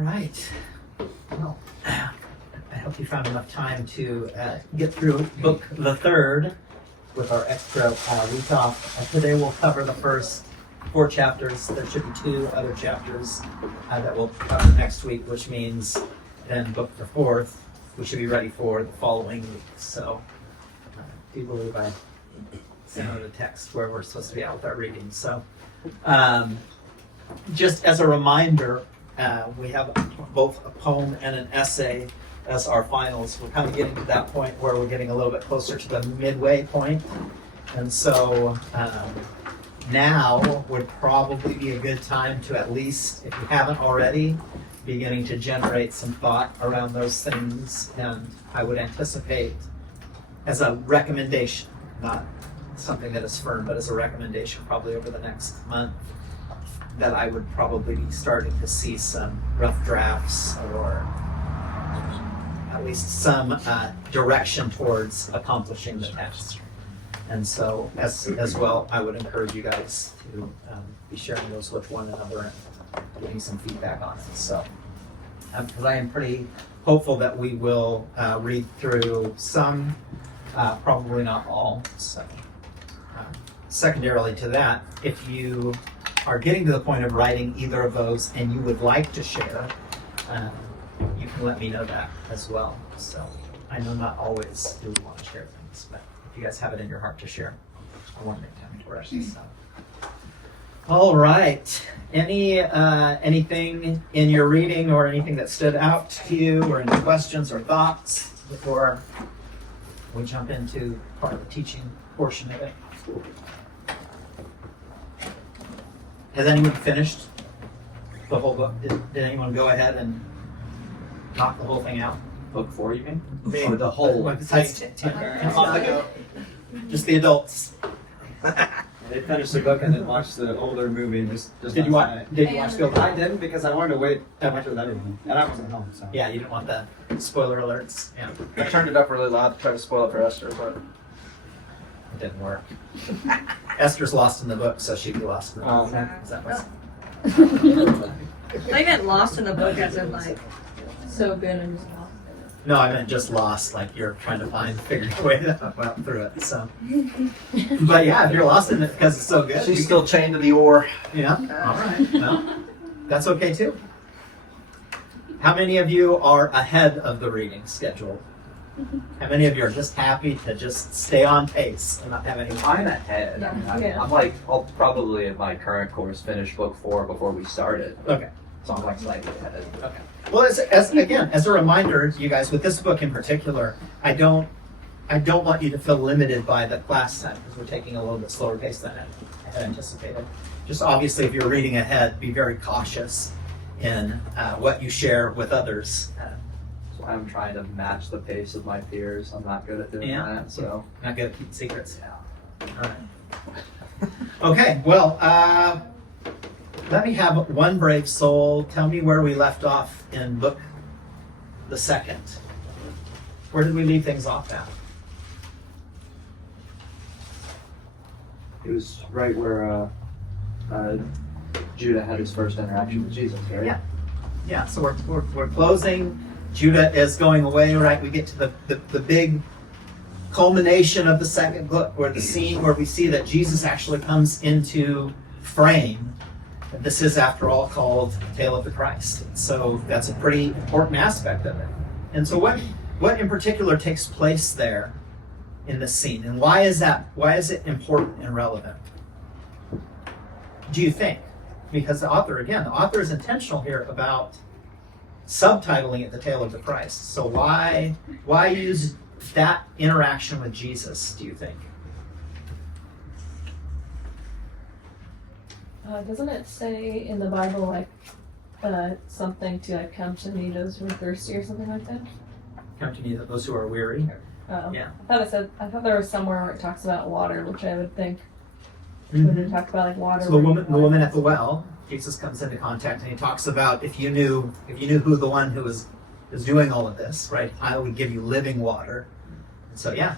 right. Well, I hope you found enough time to get through book the third with our extra week off. Today we'll cover the first 4 chapters. There should be 2 other chapters that we'll cover next week, which means then book the 4th, we should be ready for the following week. So do you believe I sent out a text where we're supposed to be out with our reading? So just as a reminder, we have both a poem and an essay as our finals. We're kind of getting to that point where we're getting a little bit closer to the midway point. And so now would probably be a good time to, at least, if you haven't already, beginning to generate some thought around those things. And I would anticipate, as a recommendation, not something that is firm, but as a recommendation probably over the next month, that I would probably be starting to see some rough drafts or at least some direction towards accomplishing the task. And so as well, I would encourage you guys to be sharing those with one another and giving some feedback on it. So because I am pretty hopeful that we will read through some, probably not all. So secondarily to that, if you are getting to the point of writing either of those and you would like to share, you can let me know that as well. So I know not always do we want to share things, but if you guys have it in your heart to share, I want to make time for it. So. All right. Anything in your reading or anything that stood out to you, or any questions or thoughts before we jump into part of the teaching portion of it? Has anyone finished the whole book? Did anyone go ahead and knock the whole thing out? Book 4, you mean? Or the whole? Just the adults. They finished the book and then watched the older movie. Did you watch the I didn't, because I wanted to wait after that evening, and I wasn't home. So Yeah, you didn't want the spoiler alerts. Yeah, I turned it up really loud to try to spoil it for Esther, but it didn't work. Esther's lost in the book, so she'd be lost in the book. Is that what? I get lost in the book as in like so good and just lost. No, I meant just lost, like you're trying to figure a way out through it. So, but yeah, if you're lost in it because it's so good, she's still chained to the oar. Yeah. All right. Well, that's okay too. How many of you are ahead of the reading schedule? How many of you are just happy to just stay on pace and not have any? I'm ahead. I'm like, I'll probably at my current course finish book 4 before we started. Okay. So I'm like slightly ahead. Okay. Well, as a reminder, you guys, with this book in particular, I don't want you to feel limited by the class time because we're taking a little bit slower pace than I had anticipated. Just obviously, if you're reading ahead, be very cautious in what you share with others. So I'm trying to match the pace of my peers. I'm not good at doing that. So not good at keeping secrets. Yeah. All right. Okay. Well. Let me have one brave soul tell me where we left off in book the 2nd. Where did we leave things off at? it was right where Judah had his first interaction with Jesus, right? Yeah. Yeah. So we're closing. Judah is going away, right? We get to the big culmination of the 2nd book, where the scene where we see that Jesus actually comes into frame. This is, after all, called the Tale of the Christ. So that's a pretty important aspect of it. And so what in particular takes place there in this scene? And why is that? Why is it important and relevant? Do you think? Because the author is intentional here about subtitling it the Tale of the Christ. So why use that interaction with Jesus, do you think? Doesn't it say in the Bible like something to like come to me those who are thirsty or something like that? Come to me those who are weary. Yeah. I thought there was somewhere where it talks about water, which I would think would have talked about like water. So the woman at the well, Jesus comes into contact and he talks about if you knew who the one who is doing all of this, right? I would give you living water. So yeah.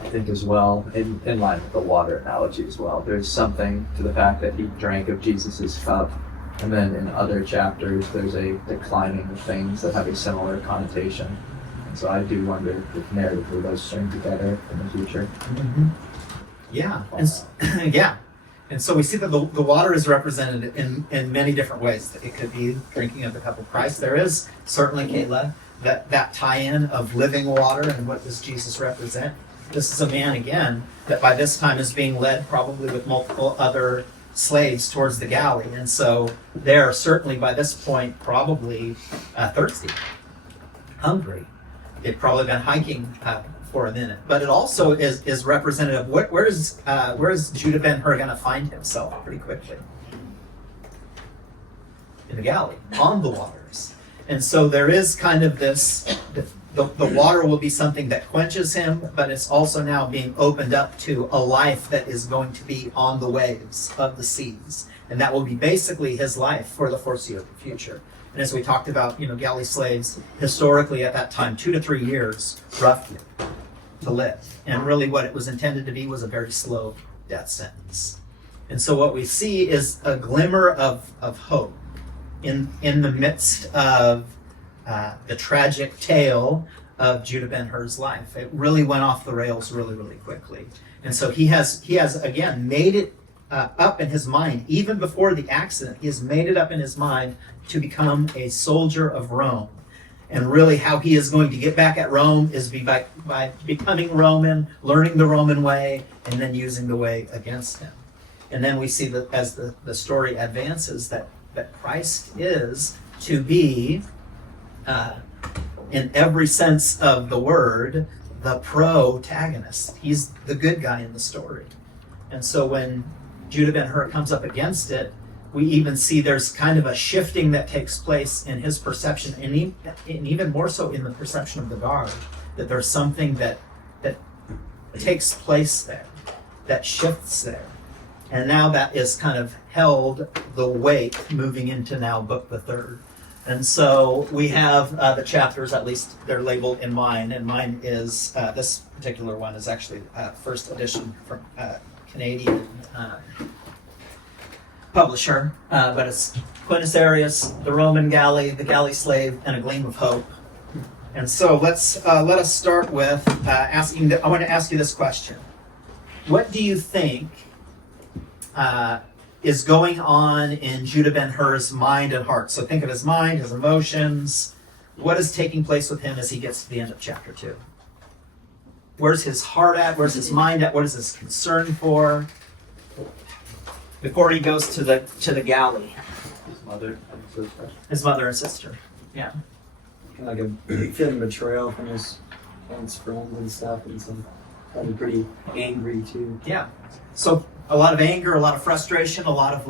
I think as well, in line with the water analogy as well, there's something to the fact that he drank of Jesus's cup And then in other chapters, there's a declining of things that have a similar connotation. And so I do wonder if narratively those string together in the future. Yeah, yeah. And so we see that the water is represented in many different ways. It could be drinking of the cup of Christ. There is certainly, Kayla, that tie-in of living water, and what does Jesus represent? This is a man, again, that by this time is being led probably with multiple other slaves towards the Galley. And so they're certainly by this point probably thirsty, hungry. They've probably been hiking for a minute. But it also is representative. Where is Judah Ben-Hur going to find himself pretty quickly? In the Galley, on the waters. And so there is kind of this, the water will be something that quenches him, but it's also now being opened up to a life that is going to be on the waves of the seas. And that will be basically his life for the foreseeable future. And as we talked about, galley slaves, historically at that time, 2 to 3 years, roughly, to live. And really what it was intended to be was a very slow death sentence. And so what we see is a glimmer of hope in the midst of the tragic tale of Judah Ben-Hur's life. It really went off the rails really, really quickly. And so he has again made it up in his mind, even before the accident, he has made it up in his mind to become a soldier of Rome. And really how he is going to get back at Rome is by becoming Roman, learning the Roman way, and then using the way against him. And then we see that as the story advances that Christ is to be, in every sense of the word, the protagonist. He's the good guy in the story. And so when Judah Ben-Hur comes up against it, we even see there's kind of a shifting that takes place in his perception, and even more so in the perception of the guard, that there's something that takes place there, that shifts there. And now that is kind of held the weight moving into now book the third. And so we have the chapters, at least they're labeled in mine, and mine is, this particular one is actually first edition from Canadian publisher, but it's Quintus Arius, the Roman Galley, the Galley Slave, and a Gleam of Hope. And so let us start with asking. I want to ask you this question: what do you think is going on in Judah Ben-Hur's mind and heart? So think of his mind, his emotions. What is taking place with him as he gets to the end of chapter 2? Where's his heart at? Where's his mind at? What is his concern for? Before he goes to the Galley. His mother and sister. His mother and sister. Yeah. Kind of like a feeling betrayal from his friends and stuff, and some probably pretty angry too. Yeah. So a lot of anger, a lot of frustration, a lot of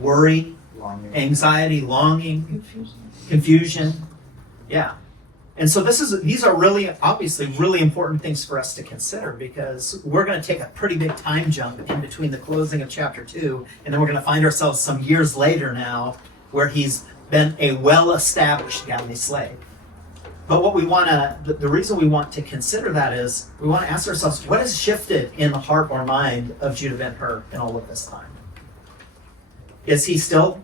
worry, Longing. anxiety, longing, confusion. Yeah. And so these are really, obviously, really important things for us to consider, because we're going to take a pretty big time jump in between the closing of chapter 2, and then we're going to find ourselves some years later now where he's been a well-established Galley slave. But what we want to, the reason we want to consider that is we want to ask ourselves, what has shifted in the heart or mind of Judah Ben-Hur in all of this time? Is he still,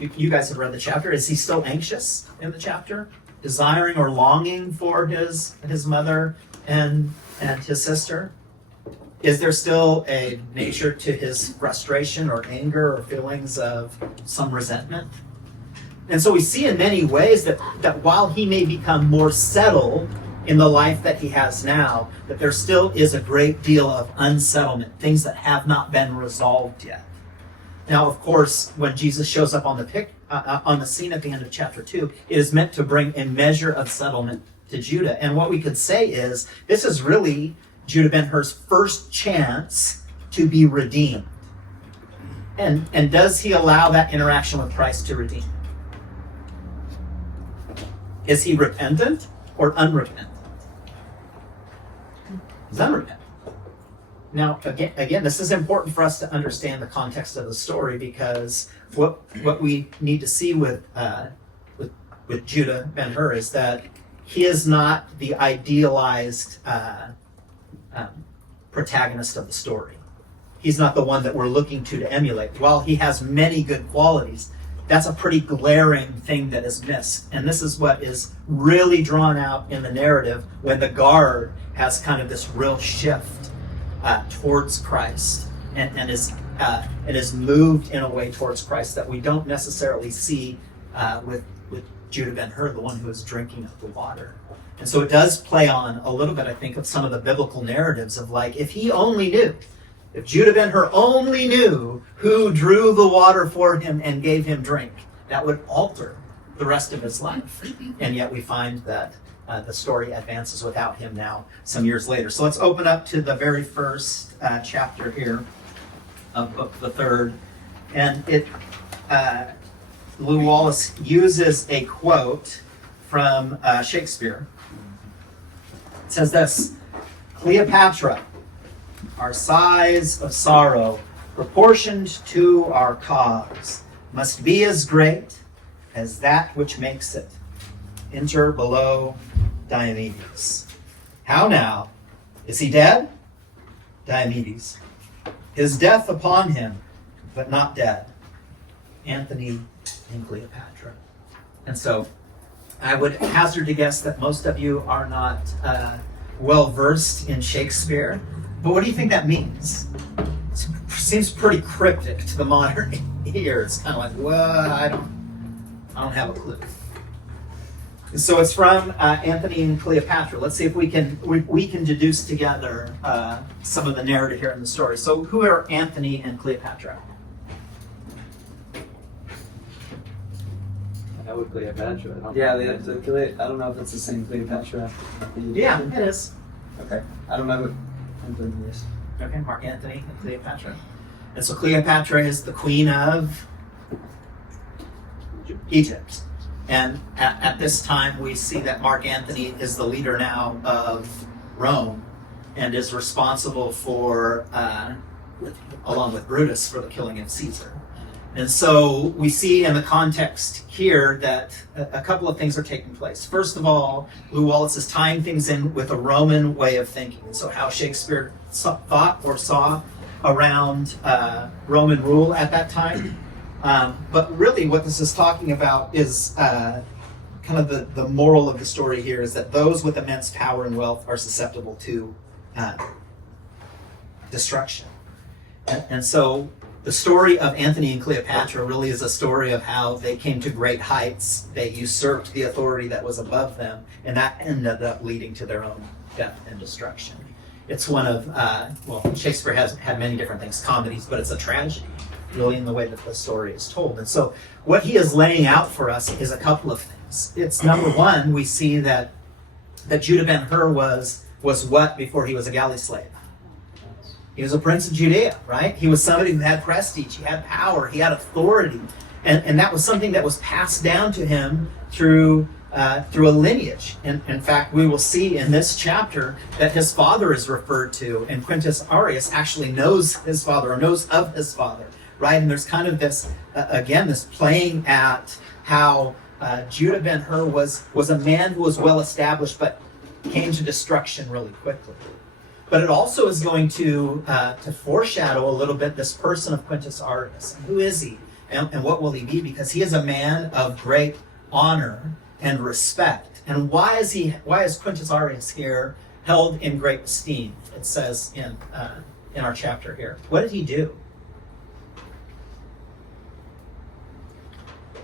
you guys have read the chapter, is he still anxious in the chapter? Desiring or longing for his mother and his sister? Is there still a nature to his frustration or anger or feelings of some resentment? And so we see in many ways that while he may become more settled in the life that he has now, that there still is a great deal of unsettlement, things that have not been resolved yet. Now, of course, when Jesus shows up on the scene at the end of chapter 2, it is meant to bring a measure of settlement to Judah. And what we could say is, this is really Judah Ben-Hur's first chance to be redeemed. And does he allow that interaction with Christ to redeem? Is he repentant or unrepentant? He's unrepentant. Now, again, this is important for us to understand the context of the story, because what we need to see with Judah Ben-Hur is that he is not the idealized protagonist of the story. He's not the one that we're looking to emulate. While he has many good qualities, that's a pretty glaring thing that is missed. And this is what is really drawn out in the narrative when the guard has kind of this real shift towards Christ and is moved in a way towards Christ that we don't necessarily see with Judah Ben-Hur, the one who is drinking of the water. And so it does play on a little bit, I think, of some of the biblical narratives of like, if he only knew, if Judah Ben-Hur only knew who drew the water for him and gave him drink, that would alter the rest of his life. And yet we find that the story advances without him now some years later. So let's open up to the very first chapter here of book the third. And Lew Wallace uses a quote from Shakespeare. It says this: Cleopatra, our sighs of sorrow, proportioned to our cause, must be as great as that which makes it. Enter below Diomedes. How now? Is he dead? Diomedes. His death upon him, but not dead. Antony and Cleopatra. And so I would hazard to guess that most of you are not well versed in Shakespeare. But what do you think that means? It seems pretty cryptic to the modern ear. It's kind of like, well, I don't have a clue. So it's from Antony and Cleopatra. Let's see if we can deduce together some of the narrative here in the story. So who are Antony and Cleopatra? I would Cleopatra. Yeah, I don't know if it's the same Cleopatra. Yeah, it is. Okay. I don't know who Anthony is. Okay, Mark Antony and Cleopatra. And so Cleopatra is the queen of Egypt. And at this time, we see that Mark Antony is the leader now of Rome and is responsible for, along with Brutus, for the killing of Caesar. And so we see in the context here that a couple of things are taking place. First of all, Lew Wallace is tying things in with a Roman way of thinking. So how Shakespeare thought or saw around Roman rule at that time. But really what this is talking about is kind of the moral of the story here is that those with immense power and wealth are susceptible to destruction. And so the story of Antony and Cleopatra really is a story of how they came to great heights. They usurped the authority that was above them, and that ended up leading to their own death and destruction. It's one of, Shakespeare has had many different things, comedies, but it's a tragedy, really, in the way that the story is told. And so what he is laying out for us is a couple of things. It's number one, we see that Judah Ben-Hur was what before he was a galley slave? He was a prince of Judea, right? He was somebody who had prestige, he had power, he had authority. And that was something that was passed down to him through a lineage. And in fact, we will see in this chapter that his father is referred to, and Quintus Arius actually knows his father or knows of his father, right? And there's kind of this, this playing at how Judah Ben-Hur was a man who was well established, but came to destruction really quickly. But it also is going to foreshadow a little bit this person of Quintus Arius. And who is he? And what will he be? Because he is a man of great honor and respect. And why is Quintus Arius here held in great esteem? It says in our chapter here. What did he do?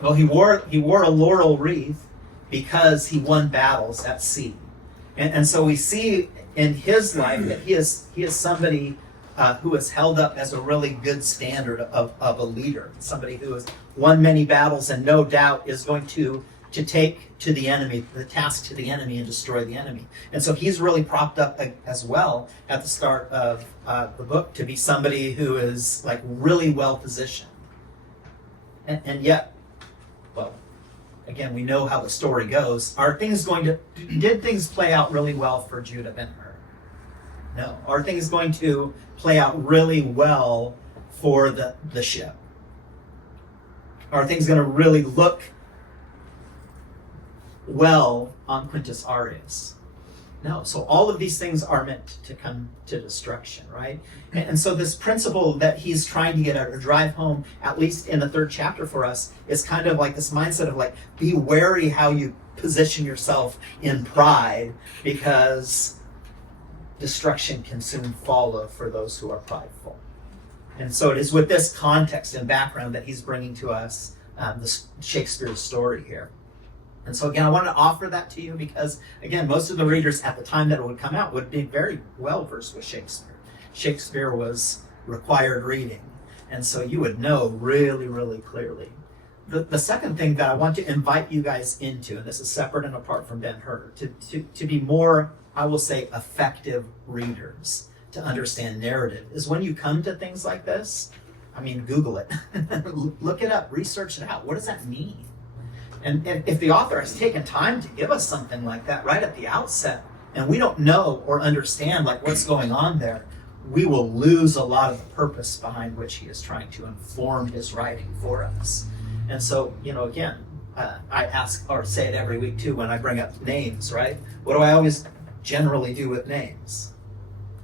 Well, he wore a laurel wreath because he won battles at sea. And so we see in his life that he is somebody who is held up as a really good standard of a leader, somebody who has won many battles and no doubt is going to take to the enemy, the task to the enemy and destroy the enemy. And so he's really propped up as well at the start of the book to be somebody who is like really well positioned. And yet, well, again, we know how the story goes. Did things play out really well for Judah Ben-Hur? No. Are things going to play out really well for the ship? Are things going to really look well on Quintus Arius? No. So all of these things are meant to come to destruction, right? And so this principle that he's trying to get at or drive home, at least in the 3rd chapter for us, is kind of like this mindset of like, be wary how you position yourself in pride, because destruction can soon follow for those who are prideful. And so it is with this context and background that he's bringing to us this Shakespeare story here. And so again, I want to offer that to you because, again, most of the readers at the time that it would come out would be very well versed with Shakespeare. Shakespeare was required reading. And so you would know really, really clearly. The second thing that I want to invite you guys into, and this is separate and apart from Ben-Hur, to be more, I will say, effective readers, to understand narrative, is when you come to things like this, I mean, Google it. Look it up, research it out. What does that mean? And if the author has taken time to give us something like that right at the outset, and we don't know or understand like what's going on there, we will lose a lot of the purpose behind which he is trying to inform his writing for us. And so, again, I ask or say it every week too when I bring up names, right? What do I always generally do with names?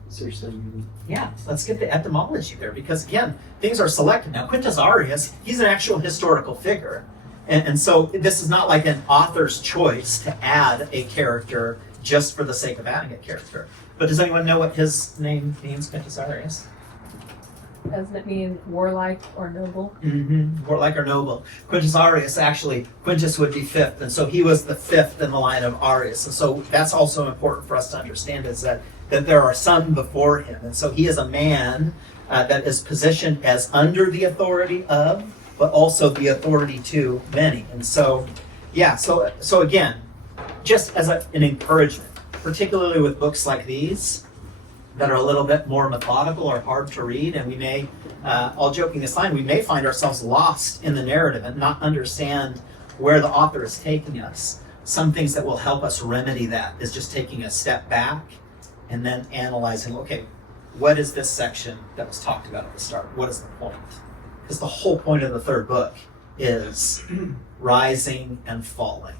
Search them. Yeah, let's get the etymology there, because again, things are selected. Now, Quintus Arius, he's an actual historical figure. And so this is not like an author's choice to add a character just for the sake of adding a character. But does anyone know what his name means, Quintus Arius? Doesn't it mean warlike or noble? Mm-hmm. Warlike or noble. Quintus Arius, actually, Quintus would be 5th, and so he was the 5th in the line of Arius. And so that's also important for us to understand, is that there are some before him. And so he is a man that is positioned as under the authority of, but also the authority to many. And so, yeah, so again, just as an encouragement, particularly with books like these that are a little bit more methodical or hard to read, and we may, all joking aside, we may find ourselves lost in the narrative and not understand where the author is taking us. Some things that will help us remedy that is just taking a step back and then analyzing, okay, what is this section that was talked about at the start? What is the point? Because the whole point of the 3rd book is rising and falling.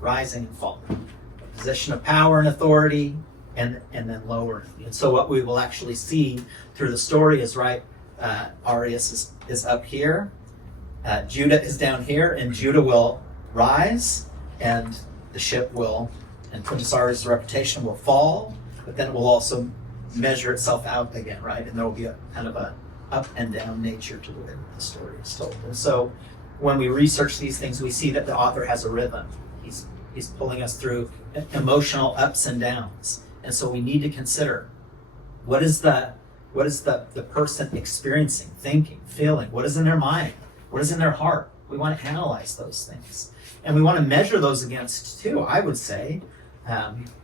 Rising and falling. A position of power and authority, and then lowering. And so what we will actually see through the story is, Arius is up here, Judah is down here, and Judah will rise, and the ship will, and Quintus Arius' reputation will fall, but then it will also measure itself out again, right? And there will be a kind of a up and down nature to the way that the story is told. And so when we research these things, we see that the author has a rhythm. He's pulling us through emotional ups and downs. And so we need to consider, what is the person experiencing, thinking, feeling? What is in their mind? What is in their heart? We want to analyze those things. And we want to measure those against, too, I would say.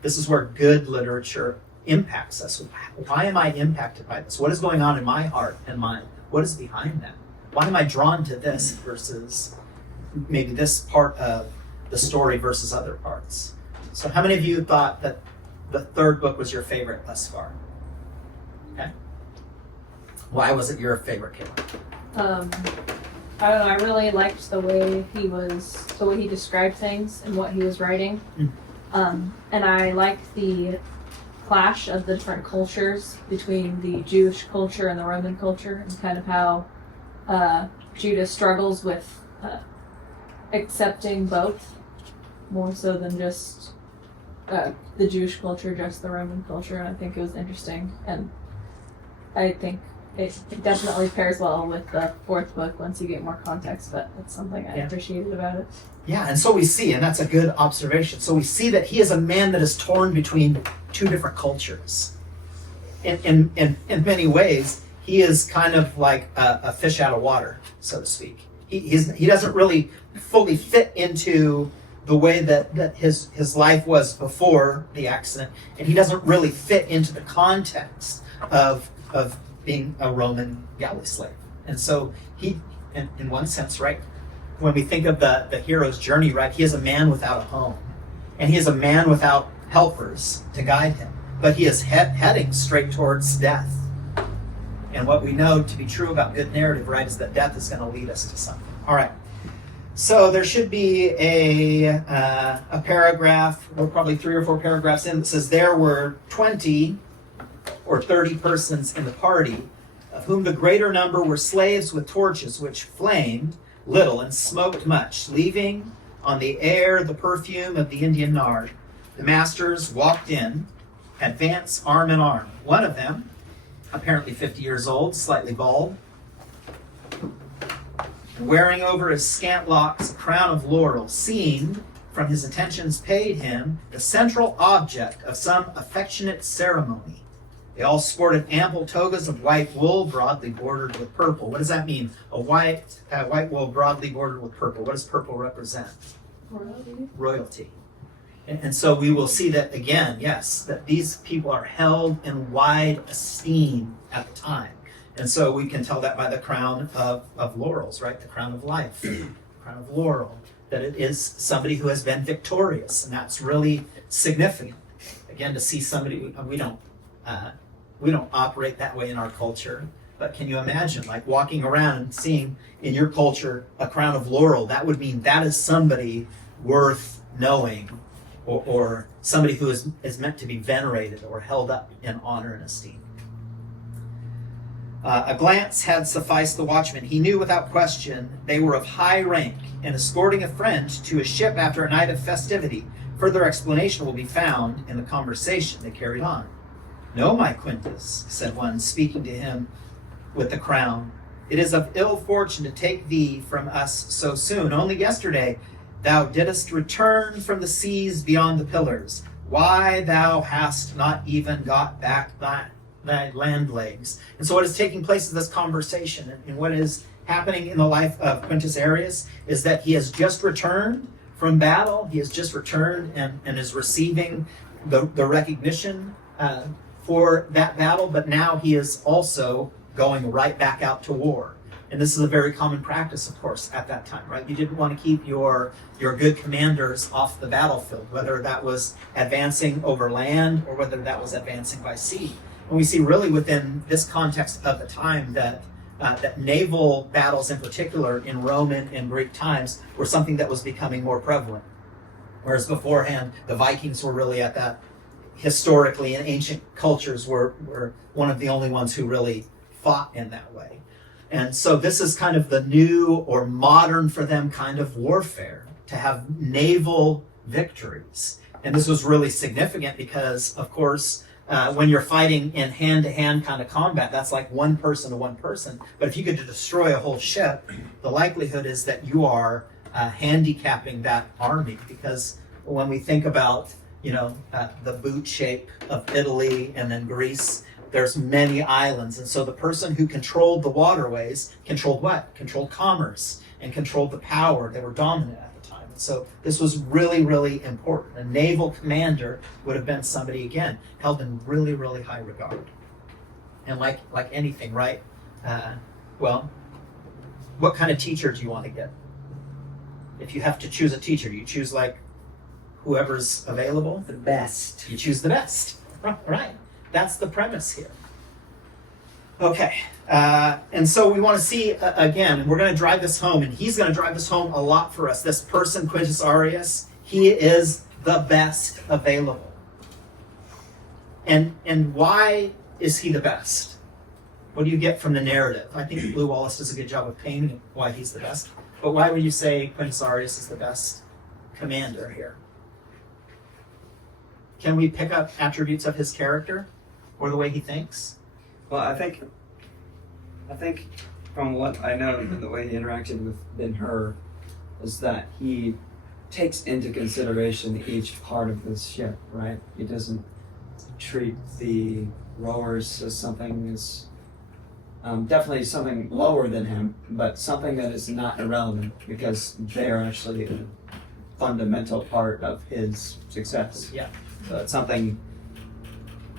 This is where good literature impacts us. Why am I impacted by this? What is going on in my heart and mind? What is behind that? Why am I drawn to this versus maybe this part of the story versus other parts? So how many of you thought that the 3rd book was your favorite thus far? Okay. Why was it your favorite, Kayla? I don't know, I really liked the way he described things and what he was writing. And I liked the clash of the different cultures between the Jewish culture and the Roman culture, and kind of how Judah struggles with accepting both, more so than just the Jewish culture, just the Roman culture. And I think it was interesting, and I think it definitely pairs well with the 4th book once you get more context, but it's something I appreciated about it. Yeah, and so we see, and that's a good observation, so we see that he is a man that is torn between 2 different cultures. In many ways, he is kind of like a fish out of water, so to speak. He doesn't really fully fit into the way that his life was before the accident, and he doesn't really fit into the context of being a Roman galley slave. And so he, in one sense, right, when we think of the hero's journey, right, he is a man without a home, and he is a man without helpers to guide him, but he is heading straight towards death. And what we know to be true about good narrative, right, is that death is going to lead us to something. All right. So there should be a paragraph, or probably 3 or 4 paragraphs in, that says there were 20 or 30 persons in the party, of whom the greater number were slaves with torches which flamed little and smoked much, leaving on the air the perfume of the Indian nard. The masters walked in, advanced arm in arm. One of them, apparently 50 years old, slightly bald, wearing over his scant locks a crown of laurel, seemed, from his intentions paid him, the central object of some affectionate ceremony. They all sported ample togas of white wool, broadly bordered with purple. What does that mean? A white wool broadly bordered with purple. What does purple represent? Royalty. And so we will see that again, yes, that these people are held in wide esteem at the time. And so we can tell that by the crown of laurels, right? The crown of life, crown of laurel, that it is somebody who has been victorious. And that's really significant. Again, to see somebody, we don't operate that way in our culture. But can you imagine, like, walking around and seeing in your culture a crown of laurel? That would mean that is somebody worth knowing, or somebody who is meant to be venerated or held up in honor and esteem. A glance had sufficed the watchman. He knew without question they were of high rank, and escorting a friend to a ship after a night of festivity. Further explanation will be found in the conversation they carried on. "No, my Quintus," said one, speaking to him with the crown, "it is of ill fortune to take thee from us so soon. Only yesterday thou didst return from the seas beyond the pillars. Why thou hast not even got back thy land legs." And so what is taking place in this conversation, and what is happening in the life of Quintus Arius, is that he has just returned from battle. He has just returned and is receiving the recognition for that battle, but now he is also going right back out to war. And this is a very common practice, of course, at that time, right? You didn't want to keep your good commanders off the battlefield, whether that was advancing over land or whether that was advancing by sea. And we see really within this context of the time that naval battles in particular in Roman and Greek times were something that was becoming more prevalent. Whereas beforehand, the Vikings were really at that, historically in ancient cultures, were one of the only ones who really fought in that way. And so this is kind of the new or modern for them kind of warfare, to have naval victories. And this was really significant because, of course, when you're fighting in hand-to-hand kind of combat, that's like one person to one person. But if you could destroy a whole ship, the likelihood is that you are handicapping that army. Because when we think about, the boot shape of Italy and then Greece, there's many islands. And so the person who controlled the waterways controlled what? Controlled commerce and controlled the power. They were dominant at the time. And so this was really, really important. A naval commander would have been somebody, again, held in really, really high regard. And like anything, right? Well, what kind of teacher do you want to get? If you have to choose a teacher, you choose like whoever's available. The best. You choose the best. Right. That's the premise here. Okay. And so we want to see, again, we're going to drive this home, and he's going to drive this home a lot for us. This person, Quintus Arius, he is the best available. And why is he the best? What do you get from the narrative? I think Lou Wallace does a good job of painting why he's the best. But why would you say Quintus Arius is the best commander here? Can we pick up attributes of his character or the way he thinks? Well, I think from what I know and the way he interacted with Ben-Hur is that he takes into consideration each part of this ship, right? He doesn't treat the rowers as something as definitely something lower than him, but something that is not irrelevant because they are actually a fundamental part of his success. Yeah. So it's something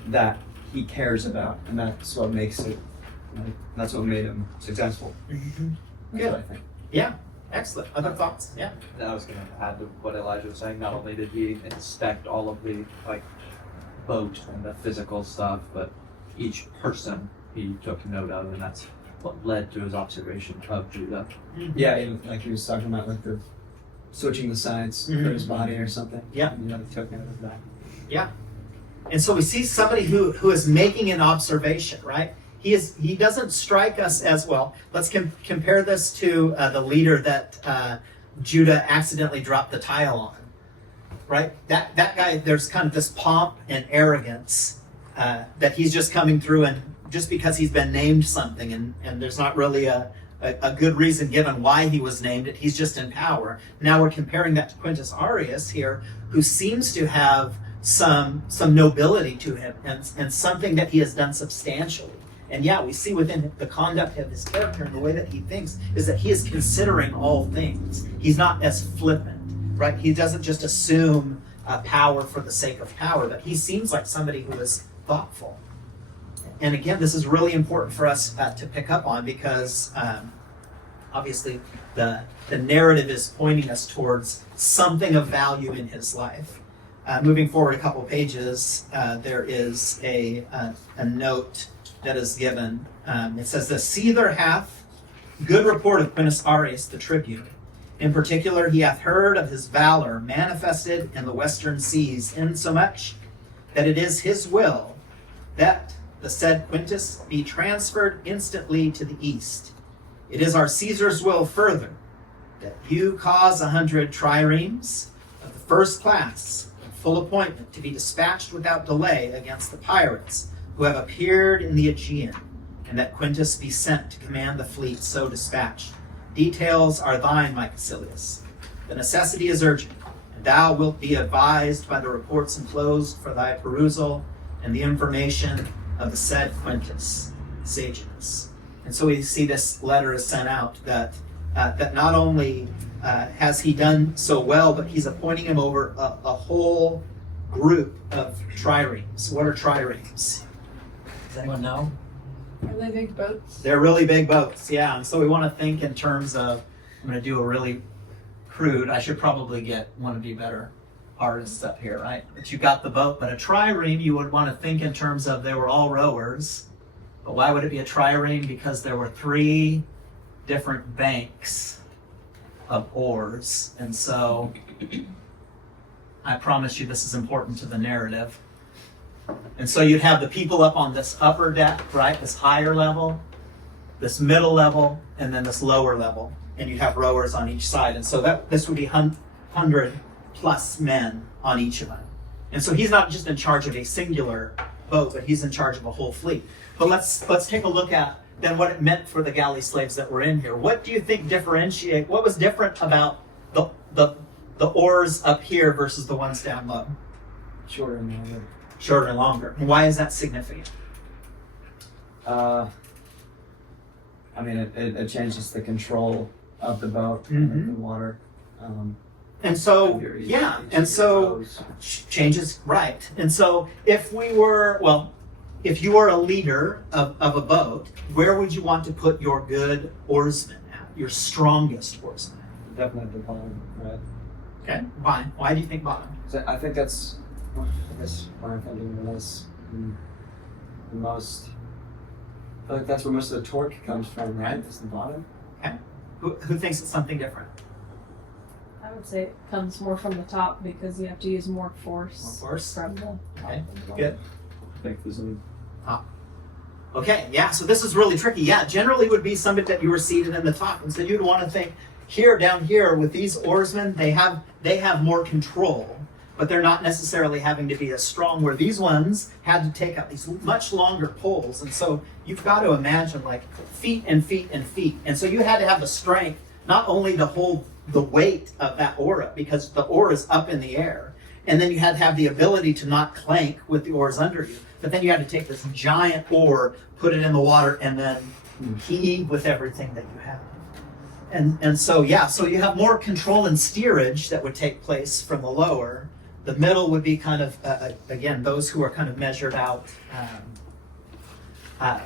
that he cares about, and that's what makes it. That's what made him successful. Mm-hmm. That's Good. what I think. Yeah. Excellent. Other thoughts? Yeah. I was going to add to what Elijah was saying. Not only did he inspect all of the boat and the physical stuff, but each person he took note of, and that's what led to his observation of Judah. Yeah, like he was talking about, like the switching the sides for his body or something. Yeah. You know, he took note of that. And so we see somebody who is making an observation, right? He doesn't strike us as well. Let's compare this to the leader that Judah accidentally dropped the tile on, right? That guy, there's kind of this pomp and arrogance that he's just coming through, and just because he's been named something, and there's not really a good reason given why he was named it, he's just in power. Now we're comparing that to Quintus Arius here, who seems to have some nobility to him and something that he has done substantially. And yeah, we see within the conduct of his character and the way that he thinks is that he is considering all things. He's not as flippant, right? He doesn't just assume power for the sake of power, but he seems like somebody who is thoughtful. And again, this is really important for us to pick up on, because obviously the narrative is pointing us towards something of value in his life. Moving forward a couple pages, there is a note that is given. It says, "The Caesar hath good report of Quintus Arius the tribune. In particular, he hath heard of his valor manifested in the western seas, insomuch that it is his will that the said Quintus be transferred instantly to the east. It is our Caesar's will further that you cause 100 triremes of the first class, in full appointment, to be dispatched without delay against the pirates who have appeared in the Aegean, and that Quintus be sent to command the fleet so dispatched. Details are thine, my Caecilius. The necessity is urgent, and thou wilt be advised by the reports enclosed for thy perusal and the information of the said Quintus, Sagenus." And so we see this letter is sent out that not only has he done so well, but he's appointing him over a whole group of triremes. What are triremes? Does anyone know? Are they big boats? They're really big boats, yeah. And so we want to think in terms of, I'm going to do a really crude, I should probably get one of you better artists up here, right? But you got the boat, but a trireme, you would want to think in terms of they were all rowers. But why would it be a trireme? Because there were 3 different banks of oars. And so I promise you this is important to the narrative. And so you'd have the people up on this upper deck, right? This higher level, this middle level, and then this lower level. And you'd have rowers on each side. And so this would be 100 plus men on each of them. And so he's not just in charge of a singular boat, but he's in charge of a whole fleet. But let's take a look at then what it meant for the galley slaves that were in here. What do you think what was different about the oars up here versus the ones down low? Shorter and longer. Shorter and longer. And why is that significant? I mean, it changes the control of the boat and the water. And so, yeah, and so changes, right. And so if you were a leader of a boat, where would you want to put your good oarsmen at, your strongest oarsmen? Definitely the bottom, right? Okay, fine. Why do you think bottom? So I think that's, where I'm thinking was the most, I feel like that's where most of the torque comes from, right? Is the bottom. Okay. Who thinks it's something different? I would say it comes more from the top because you have to use more force. More force? From the Okay, good. I think there's a Okay, yeah, so this is really tricky. Yeah, generally would be somebody that you were seated in the top. And so you'd want to think here, down here, with these oarsmen, they have more control, but they're not necessarily having to be as strong, where these ones had to take out these much longer poles. And so you've got to imagine like feet and feet and feet. And so you had to have the strength not only to hold the weight of that oar up, because the oar is up in the air, and then you had to have the ability to not clank with the oars under you. But then you had to take this giant oar, put it in the water, and then heave with everything that you have. And so, yeah, so you have more control and steerage that would take place from the lower. The middle would be kind of, again, those who are kind of measured out, kind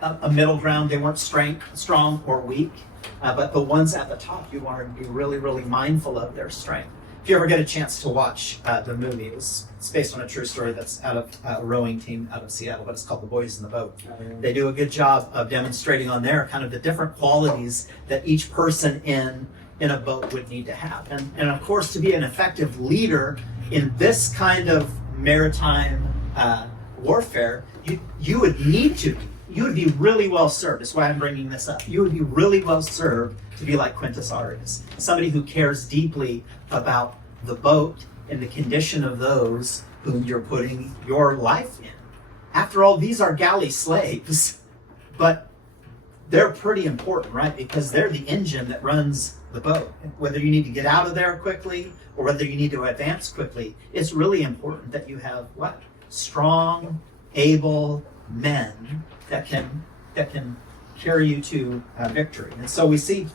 of a middle ground. They weren't strong or weak. But the ones at the top, you want to be really, really mindful of their strength. if you ever get a chance to watch the movie, it's based on a true story that's out of a rowing team out of Seattle, but it's called The Boys in the Boat. They do a good job of demonstrating on there kind of the different qualities that each person in a boat would need to have. And of course, to be an effective leader in this kind of maritime warfare, you would need to. You would be really well served. That's why I'm bringing this up. You would be really well served to be like Quintus Arius, somebody who cares deeply about the boat and the condition of those whom you're putting your life in. After all, these are galley slaves, but they're pretty important, right? Because they're the engine that runs the boat. Whether you need to get out of there quickly or whether you need to advance quickly, it's really important that you have what? Strong, able men that can carry you to victory. And so we see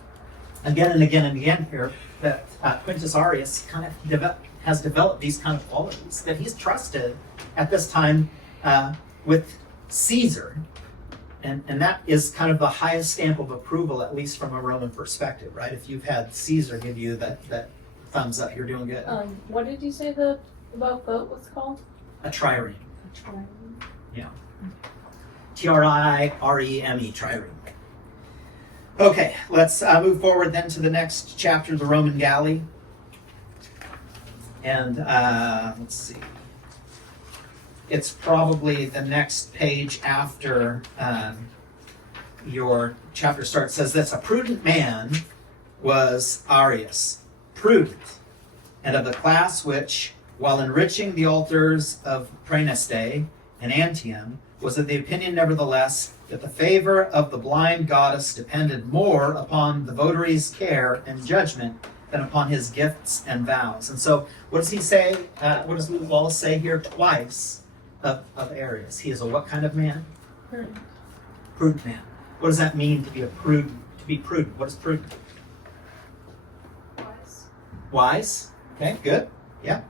again and again and again here that Quintus Arius kind of has developed these kind of qualities, that he's trusted at this time with Caesar. And that is kind of the highest stamp of approval, at least from a Roman perspective, right? If you've had Caesar give you that thumbs up, you're doing good. What did you say the boat was called? A trireme. A trireme. Yeah. T-R-I-R-E-M-E, trireme. Okay, let's move forward then to the next chapter, the Roman Galley. And let's see. It's probably the next page after your chapter starts. It says this: a prudent man was Arius, prudent, and of the class which, while enriching the altars of Praeneste and Antium, was of the opinion nevertheless that the favor of the blind goddess depended more upon the votary's care and judgment than upon his gifts and vows. And so what does he say? What does Wallace say here twice of Arius? He is a what kind of man? Prudent. Prudent man. What does that mean to be prudent? What is prudent? Wise. Wise. Okay, good. Yeah.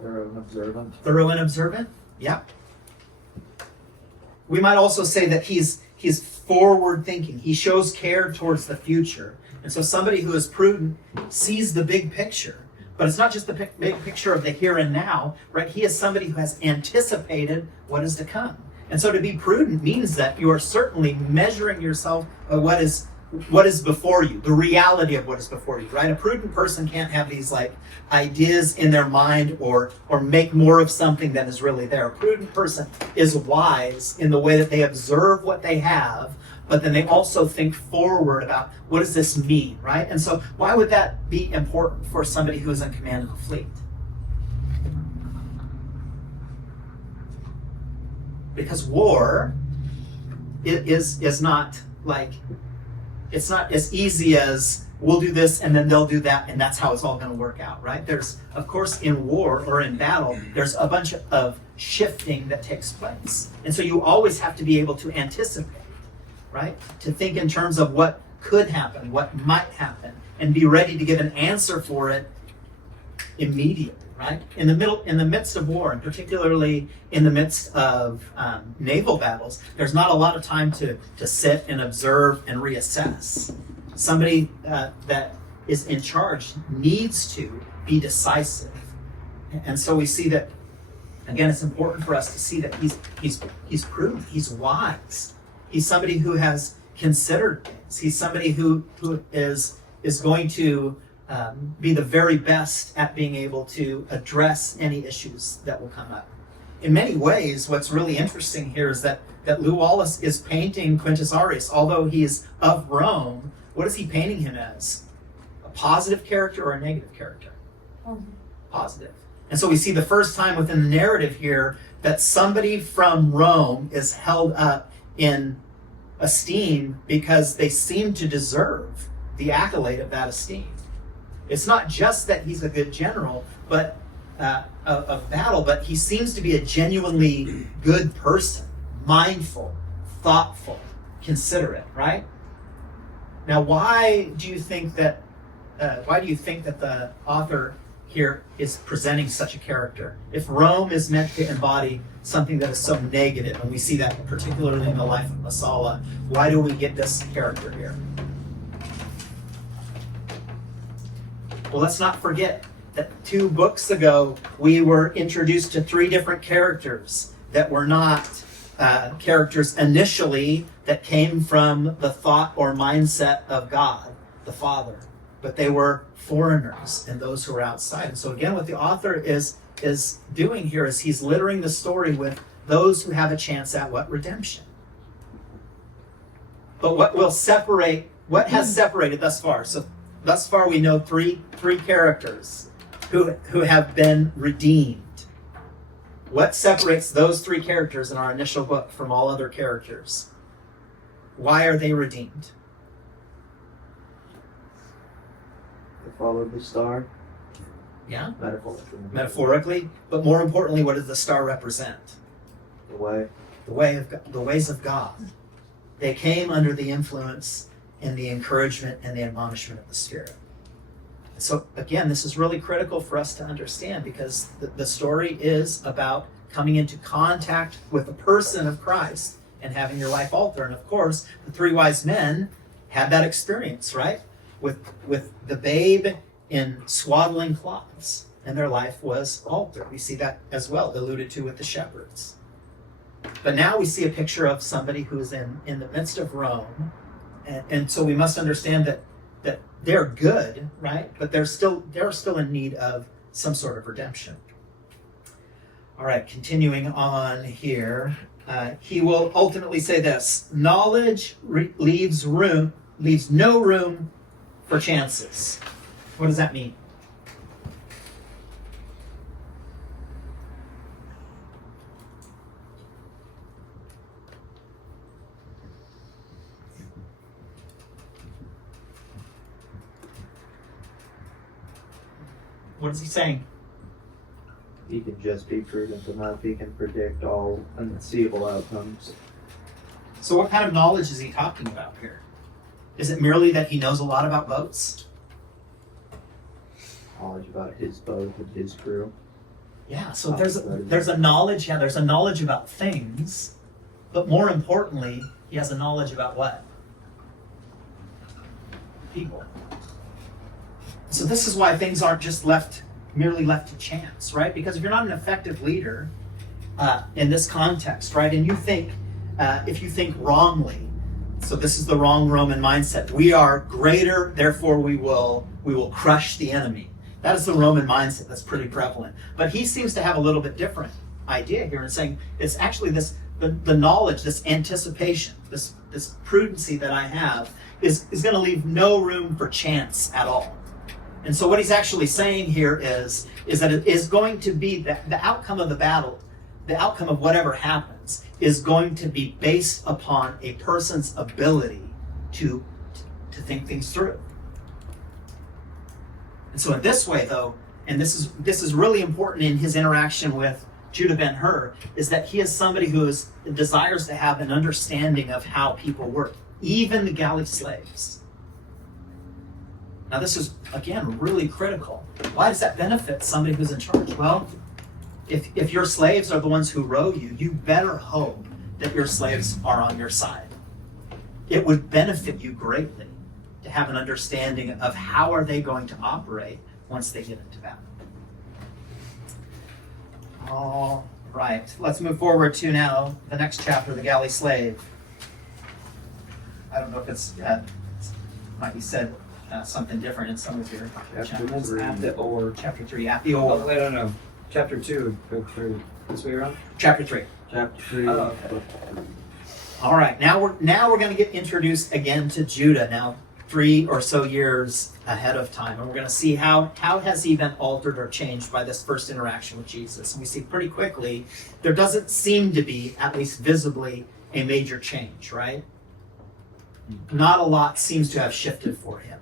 Thorough and observant. Thorough and observant. Yeah. We might also say that he's forward thinking. He shows care towards the future. And so somebody who is prudent sees the big picture. But it's not just the big picture of the here and now, right? He is somebody who has anticipated what is to come. And so to be prudent means that you are certainly measuring yourself by what is before you, the reality of what is before you, right? A prudent person can't have these like ideas in their mind or make more of something than is really there. A prudent person is wise in the way that they observe what they have, but then they also think forward about what does this mean, right? And so why would that be important for somebody who is in command of a fleet? Because war is not like, it's not as easy as we'll do this and then they'll do that and that's how it's all going to work out, right? There's, of course, in war or in battle, there's a bunch of shifting that takes place. And so you always have to be able to anticipate, right? To think in terms of what could happen, what might happen, and be ready to give an answer for it immediately, right? In the midst of war, and particularly in the midst of naval battles, there's not a lot of time to sit and observe and reassess. Somebody that is in charge needs to be decisive. And so we see that, again, it's important for us to see that he's prudent, he's wise. He's somebody who has considered things. He's somebody who is going to be the very best at being able to address any issues that will come up. In many ways, what's really interesting here is that Lew Wallace is painting Quintus Arius, although he is of Rome, what is he painting him as? A positive character or a negative character? Positive. And so we see the first time within the narrative here that somebody from Rome is held up in esteem because they seem to deserve the accolade of that esteem. It's not just that he's a good general, but of battle, but he seems to be a genuinely good person, mindful, thoughtful, considerate, right? Now, why do you think that the author here is presenting such a character? If Rome is meant to embody something that is so negative, and we see that particularly in the life of Messala, why do we get this character here? Well, let's not forget that 2 books ago, we were introduced to 3 different characters that were not characters initially that came from the thought or mindset of God, the Father, but they were foreigners and those who were outside. And so again, what the author is doing here is he's littering the story with those who have a chance at what? Redemption. But what has separated thus far? So thus far we know three characters who have been redeemed. What separates those 3 characters in our initial book from all other characters? Why are they redeemed? They followed the star. Yeah, Metaphorically. metaphorically, but more importantly, what does the star represent? The way. The ways of God. They came under the influence and the encouragement and the admonishment of the Spirit. So again, this is really critical for us to understand because the story is about coming into contact with the person of Christ and having your life alter. And of course, the 3 wise men had that experience, right? With the babe in swaddling cloths, and their life was altered. We see that as well, alluded to with the shepherds. But now we see a picture of somebody who's in the midst of Rome, and so we must understand that they're good, right? But they're still in need of some sort of redemption. All right, continuing on here, he will ultimately say this: knowledge leaves no room for chances. What does that mean? What is he saying? He can just be prudent enough. He can predict all unseeable outcomes. So what kind of knowledge is he talking about here? Is it merely that he knows a lot about boats? Knowledge about his boat and his crew. Yeah, so there's a knowledge about things, but more importantly, he has a knowledge about what? People. So this is why things aren't just merely left to chance, right? Because if you're not an effective leader in this context, right, and if you think wrongly, so this is the wrong Roman mindset. We are greater, therefore we will crush the enemy. That is the Roman mindset that's pretty prevalent. But he seems to have a little bit different idea here and saying it's actually the knowledge, this anticipation, this prudency that I have is going to leave no room for chance at all. And so what he's actually saying here is that it is going to be the outcome of the battle, the outcome of whatever happens, is going to be based upon a person's ability to think things through. And so in this way, though, and this is really important in his interaction with Judah Ben-Hur, is that he is somebody who desires to have an understanding of how people work, even the galley slaves. Now this is, again, really critical. Why does that benefit somebody who's in charge? Well, if your slaves are the ones who row you, you better hope that your slaves are on your side. It would benefit you greatly to have an understanding of how are they going to operate once they get into battle. All right, let's move forward to now the next chapter, the galley slave. I don't know if it's might be said something different in some of your chapters. At the or. Chapter 3, at the Oh, or. wait, no. Chapter 2, book 3. This way around? Chapter 3. Chapter 3. Oh, okay. All right, now we're going to get introduced again to Judah. Now 3 or so years ahead of time, and we're going to see how has he been altered or changed by this first interaction with Jesus. And we see pretty quickly there doesn't seem to be, at least visibly, a major change, right? Not a lot seems to have shifted for him,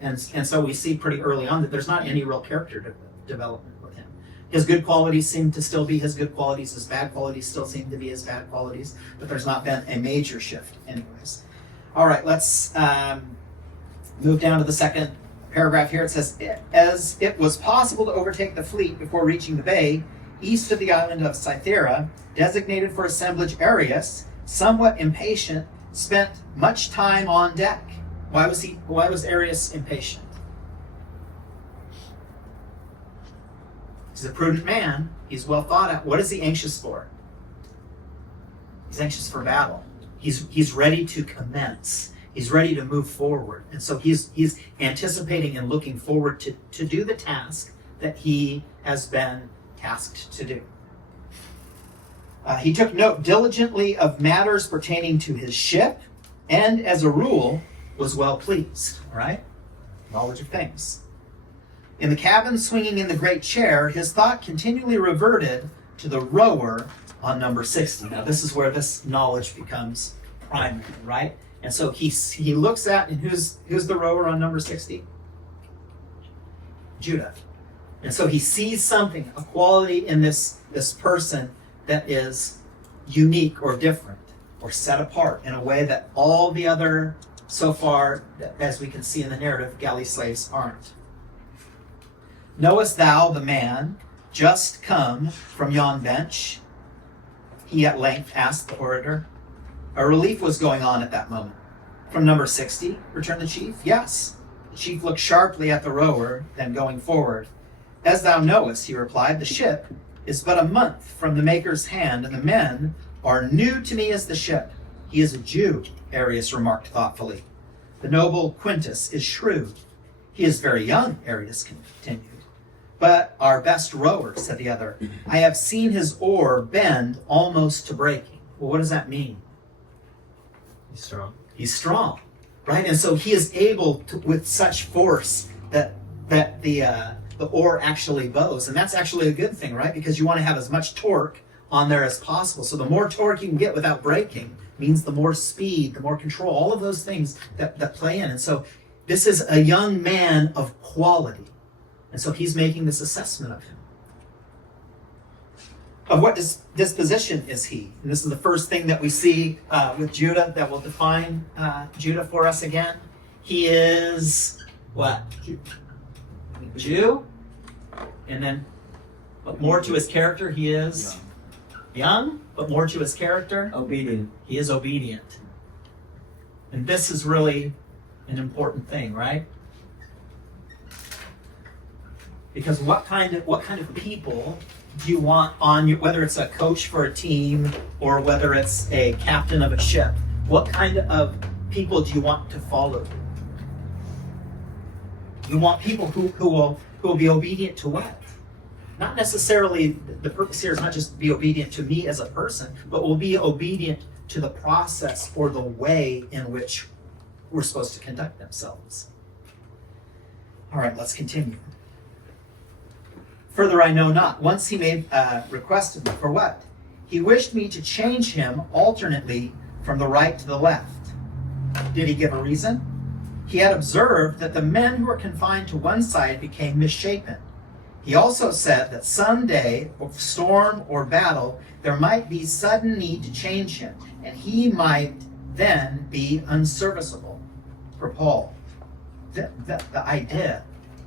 and so we see pretty early on that there's not any real character development with him. His good qualities seem to still be his good qualities. His bad qualities still seem to be his bad qualities, but there's not been a major shift anyways. All right, let's move down to the second paragraph here. It says, as it was possible to overtake the fleet before reaching the bay, east of the island of Cythera, designated for assemblage, Arius, somewhat impatient, spent much time on deck. Why was Arius impatient? He's a prudent man. He's well thought out. What is he anxious for? He's anxious for battle. He's ready to commence. He's ready to move forward. And so he's anticipating and looking forward to do the task that he has been tasked to do. He took note diligently of matters pertaining to his ship, and as a rule, was well pleased. All right? Knowledge of things. In the cabin, swinging in the great chair, his thought continually reverted to the rower on number 60. Now, this is where this knowledge becomes primary, right? And so he looks at, and who's the rower on number 60? Judah. And so he sees something, a quality in this person that is unique or different or set apart in a way that all the other, so far, as we can see in the narrative, galley slaves aren't. Knowest thou the man just come from yon bench? He at length asked the orator. A relief was going on at that moment. From number 60, returned the chief. Yes. The chief looked sharply at the rower, then going forward. As thou knowest, he replied, the ship is but a month from the maker's hand, and the men are new to me as the ship. He is a Jew, Arius remarked thoughtfully. The noble Quintus is shrewd. He is very young, Arius continued. But our best rower, said the other. I have seen his oar bend almost to breaking. Well, what does that mean? He's strong. He's strong, right? And so he is able to, with such force that the oar actually bows. And that's actually a good thing, right? Because you want to have as much torque on there as possible. So the more torque you can get without breaking means the more speed, the more control, all of those things that play in. And so this is a young man of quality. And so he's making this assessment of him. Of what disposition is he? And this is the first thing that we see with Judah that will define Judah for us again. He is what? Jew. And then, but more to his character, he is young, but more to his character, Obedient. he is obedient. And this is really an important thing, right? Because what kind of people do you want on you, whether it's a coach for a team or whether it's a captain of a ship, what kind of people do you want to follow you? You want people who will be obedient to what? Not necessarily, the purpose here is not just be obedient to me as a person, but will be obedient to the process or the way in which we're supposed to conduct themselves. All right, let's continue. Further I know not. Once he made a request of me. For what? He wished me to change him alternately from the right to the left. Did he give a reason? He had observed that the men who were confined to one side became misshapen. He also said that some day, of storm or battle, there might be sudden need to change him, and he might then be unserviceable for Paul. The idea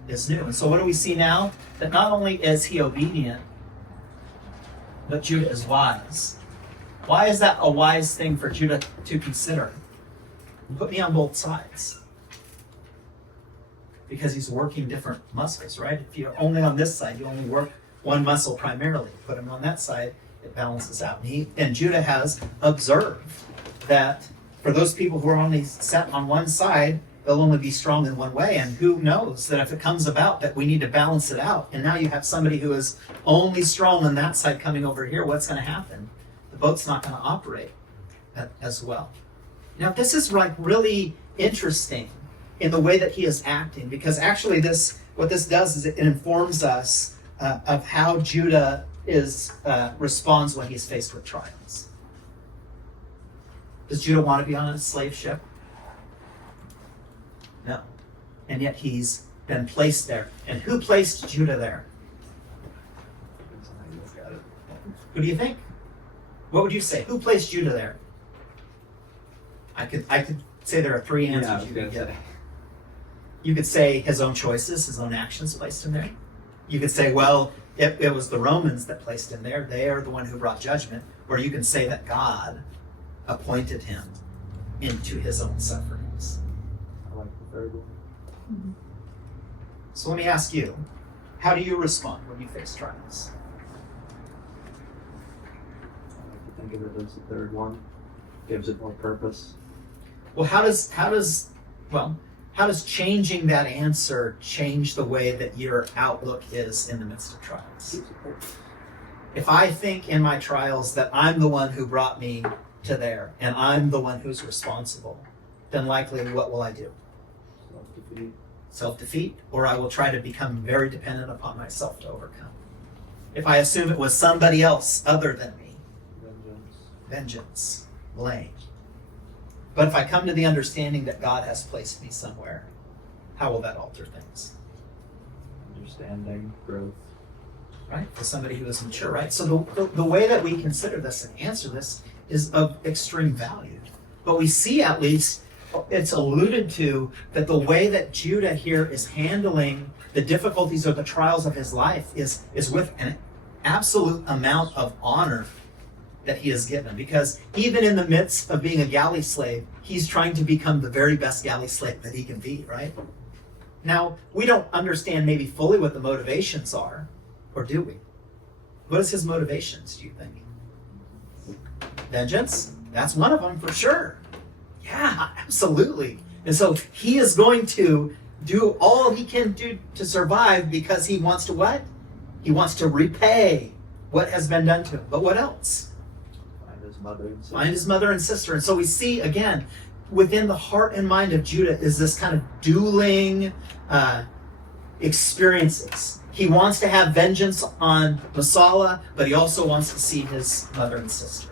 is new. And so what do we see now? That not only is he obedient, but Judah is wise. Why is that a wise thing for Judah to consider? Put me on both sides. Because he's working different muscles, right? If you're only on this side, you only work one muscle primarily. Put him on that side, it balances out. And Judah has observed that for those people who are only set on one side, they'll only be strong in one way. And who knows that if it comes about that we need to balance it out, and now you have somebody who is only strong on that side coming over here, what's going to happen? The boat's not going to operate as well. Now, this is like really interesting in the way that he is acting, because actually what this does is it informs us of how Judah responds when he's faced with trials. Does Judah want to be on a slave ship? No. And yet he's been placed there. And who placed Judah there? Who do you think? What would you say? Who placed Judah there? I could say there are three answers you could give. You could say his own choices, his own actions placed him there. You could say, well, it was the Romans that placed him there. They are the one who brought judgment. Or you can say that God appointed him into his own sufferings. I like the third one. So let me ask you, How do you respond when you face trials? I like to think of it as the third one. Gives it more purpose. Well, how does changing that answer change the way that your outlook is in the midst of trials? If I think in my trials that I'm the one who brought me to there and I'm the one who's responsible, then likely what will I do? Self-defeat. Self-defeat, or I will try to become very dependent upon myself to overcome. If I assume it was somebody else other than me, vengeance, blame. But if I come to the understanding that God has placed me somewhere, how will that alter things? Understanding, growth. Right? For somebody who is mature, right? So the way that we consider this and answer this is of extreme value. But we see, at least, it's alluded to that the way that Judah here is handling the difficulties or the trials of his life is with an absolute amount of honor that he is given. Because even in the midst of being a galley slave, he's trying to become the very best galley slave that he can be, right? Now, we don't understand maybe fully what the motivations are, or do we? What is his motivations, do you think? Vengeance? That's one of them for sure. Yeah, absolutely. And so he is going to do all he can do to survive because he wants to what? He wants to repay what has been done to him. But what else? Find his mother and sister. Find his mother and sister. And so we see, again, within the heart and mind of Judah is this kind of dueling experiences. He wants to have vengeance on Masala, but he also wants to see his mother and sister.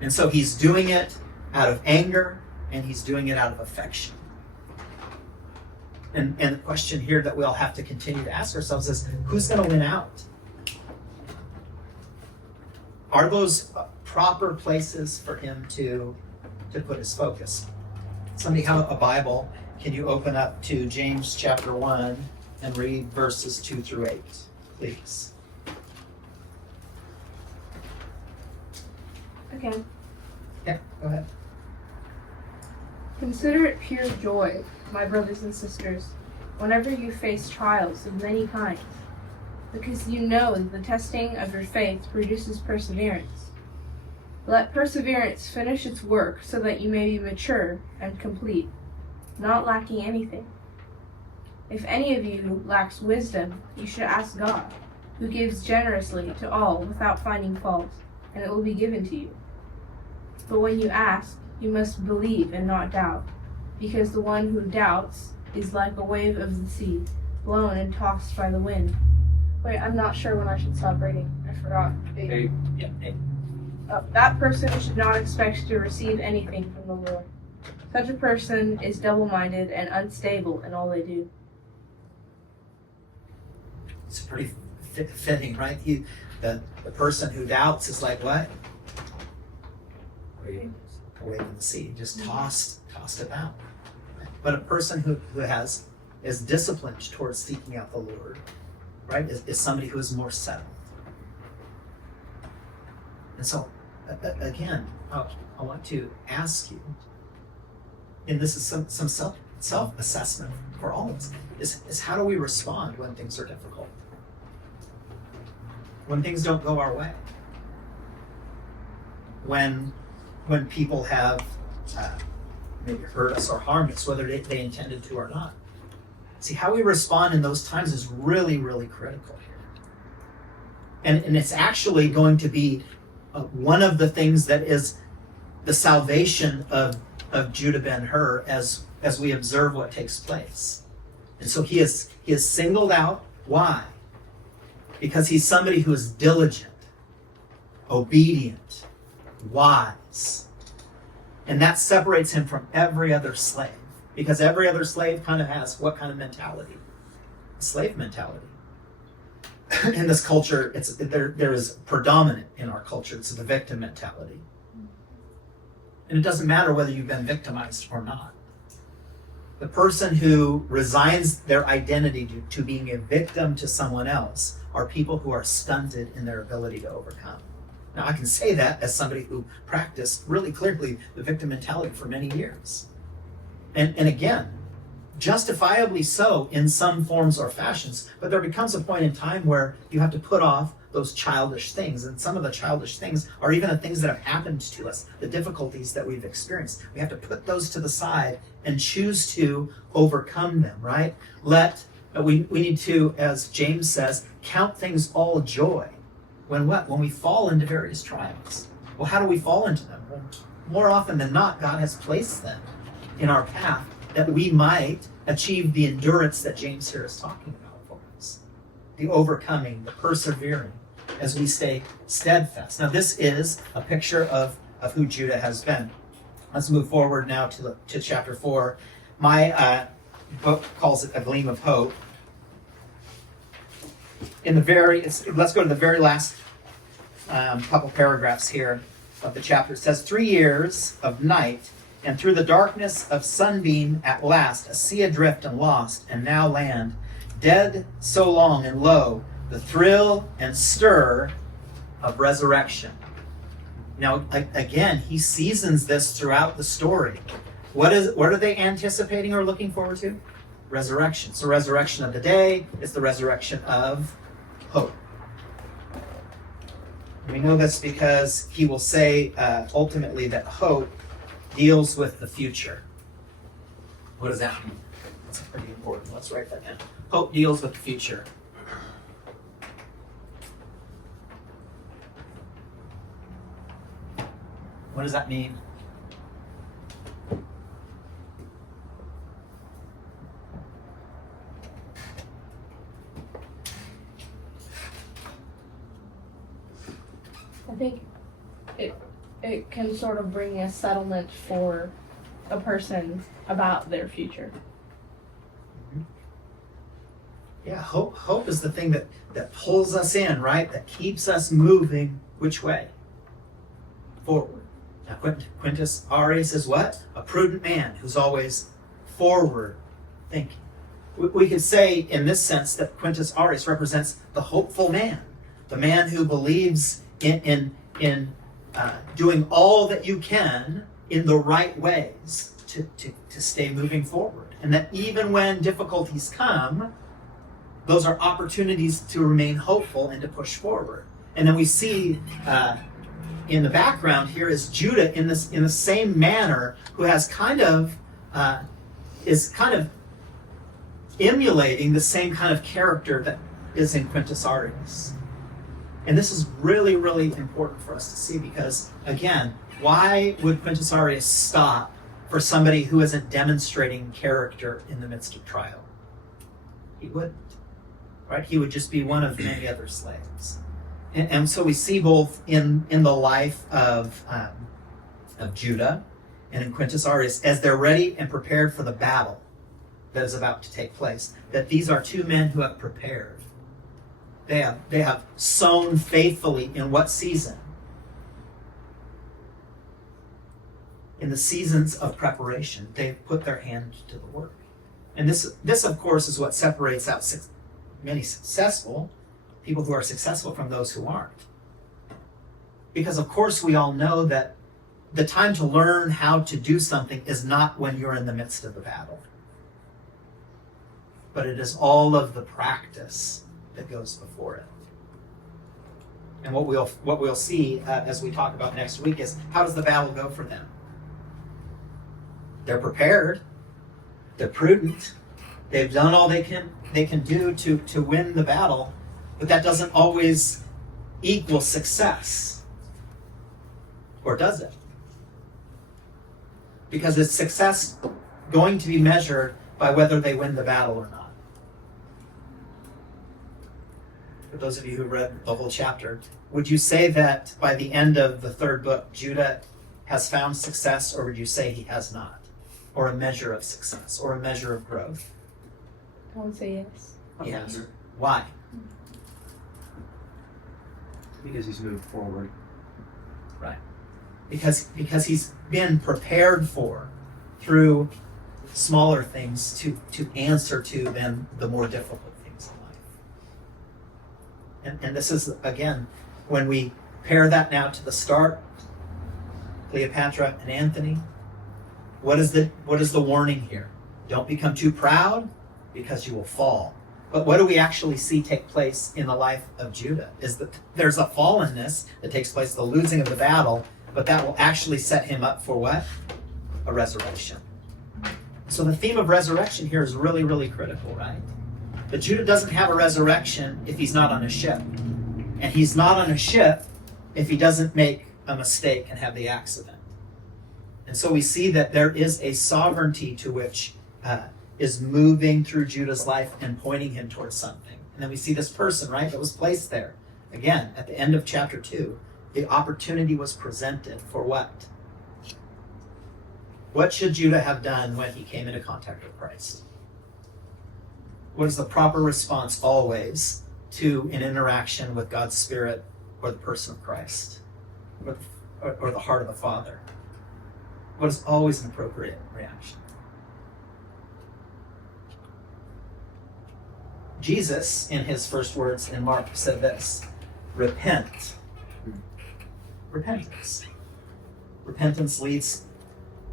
And so he's doing it out of anger, and he's doing it out of affection. And the question here that we'll have to continue to ask ourselves is, who's going to win out? Are those proper places for him to put his focus? Somebody have a Bible. Can you open up to James chapter 1 and read verses 2 through 8, please? Okay. Yeah, go ahead. Consider it pure joy, my brothers and sisters, whenever you face trials of many kinds, because you know that the testing of your faith produces perseverance. Let perseverance finish its work so that you may be mature and complete, not lacking anything. If any of you lacks wisdom, you should ask God, who gives generously to all without finding fault, and it will be given to you. But when you ask, you must believe and not doubt, because the one who doubts is like a wave of the sea, blown and tossed by the wind. Wait, I'm not sure when I should stop reading. I forgot. Eight. Yeah, 8. That person should not expect to receive anything from the Lord. Such a person is double-minded and unstable in all they do. It's pretty fitting, right? The person who doubts is like what? Away from the sea, just tossed about. But a person who is disciplined towards seeking out the Lord, right, is somebody who is more settled. And so, again, I want to ask you, and this is some self-assessment for all of us, is how do we respond when things are difficult? When things don't go our way? When people have maybe hurt us or harmed us, whether they intended to or not. See, how we respond in those times is really, really critical here. And it's actually going to be one of the things that is the salvation of Judah Ben-Hur as we observe what takes place. And so he is singled out. Why? Because he's somebody who is diligent, obedient, wise. And that separates him from every other slave. Because every other slave kind of has what kind of mentality? A slave mentality. In this culture, there is predominant in our culture. It's the victim mentality. And it doesn't matter whether you've been victimized or not. The person who resigns their identity to being a victim to someone else are people who are stunted in their ability to overcome. Now, I can say that as somebody who practiced really clearly the victim mentality for many years. And again, justifiably so in some forms or fashions, but there becomes a point in time where you have to put off those childish things. And some of the childish things are even the things that have happened to us, the difficulties that we've experienced. We have to put those to the side and choose to overcome them, right? We need to, as James says, count things all joy. When what? When we fall into various trials. Well, how do we fall into them? Well, more often than not, God has placed them in our path that we might achieve the endurance that James here is talking about for us. The overcoming, the persevering, as we stay steadfast. Now, this is a picture of who Judah has been. Let's move forward now to chapter 4. My book calls it A Gleam of Hope. Let's go to the very last couple paragraphs here of the chapter. It says, 3 years of night, and through the darkness of sunbeam at last, a sea adrift and lost, and now land, dead so long and low, the thrill and stir of resurrection. Now, again, he seasons this throughout the story. What are they anticipating or looking forward to? Resurrection. It's the resurrection of the day. It's the resurrection of hope. We know this because he will say ultimately that hope deals with the future. What does that mean? That's pretty important. Let's write that down. Hope deals with the future. What does that mean? I think it can sort of bring a settlement for a person about their future. Yeah, hope is the thing that pulls us in, right? That keeps us moving which way? Forward. Now, Quintus Arius is what? A prudent man who's always forward thinking. We could say in this sense that Quintus Arius represents the hopeful man, the man who believes in doing all that you can in the right ways to stay moving forward. And that even when difficulties come, those are opportunities to remain hopeful and to push forward. And then we see in the background here is Judah in the same manner, who has is kind of emulating the same kind of character that is in Quintus Arius. And this is really, really important for us to see because, again, why would Quintus Arius stop for somebody who isn't demonstrating character in the midst of trial? He wouldn't, right? He would just be one of many other slaves. And so we see both in the life of Judah and in Quintus Arius, as they're ready and prepared for the battle that is about to take place, that these are two men who have prepared. They have sown faithfully in what season? In the seasons of preparation. They've put their hand to the work. And this of course, is what separates out many successful people who are successful from those who aren't. Because of course we all know that the time to learn how to do something is not when you're in the midst of the battle. But it is all of the practice that goes before it. And what we'll see as we talk about next week is, how does the battle go for them? They're prepared. They're prudent. They've done all they can do to win the battle, but that doesn't always equal success. Or does it? Because is success going to be measured by whether they win the battle or not? For those of you who read the whole chapter, would you say that by the end of the third book, Judah has found success, or would you say he has not? Or a measure of success, or a measure of growth? I would say yes. Yes. Why? Because he's moved forward. Right. Because he's been prepared for, through smaller things, to answer to then the more difficult things in life. And this is, again, when we pair that now to the start, Cleopatra and Anthony, what is the warning here? Don't become too proud, because you will fall. But what do we actually see take place in the life of Judah? Is that there's a fallenness that takes place, the losing of the battle, but that will actually set him up for what? A resurrection. So the theme of resurrection here is really, really critical, right? But Judah doesn't have a resurrection if he's not on a ship. And he's not on a ship if he doesn't make a mistake and have the accident. And so we see that there is a sovereignty to which is moving through Judah's life and pointing him towards something. And then we see this person, right, that was placed there. Again, at the end of chapter 2, the opportunity was presented for what? What should Judah have done when he came into contact with Christ? What is the proper response always to an interaction with God's Spirit or the person of Christ or the heart of the Father? What is always an appropriate reaction? Jesus, in his first words in Mark, said this: repent. Repentance. Repentance leads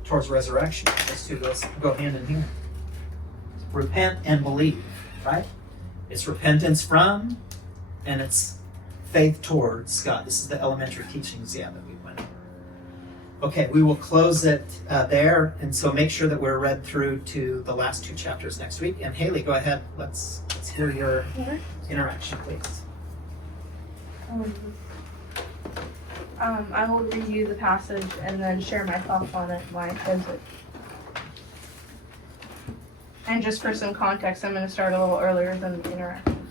towards resurrection. Those two go hand in hand. Repent and believe, right? It's repentance from, and it's faith towards God. This is the elementary teachings, that we went over. Okay, we will close it there, and so make sure that we're read through to the last 2 chapters next week. And Haley, go ahead. Let's hear your interaction, please. I will review the passage and then share my thoughts on it while I close it. And just for some context, I'm going to start a little earlier than the interaction.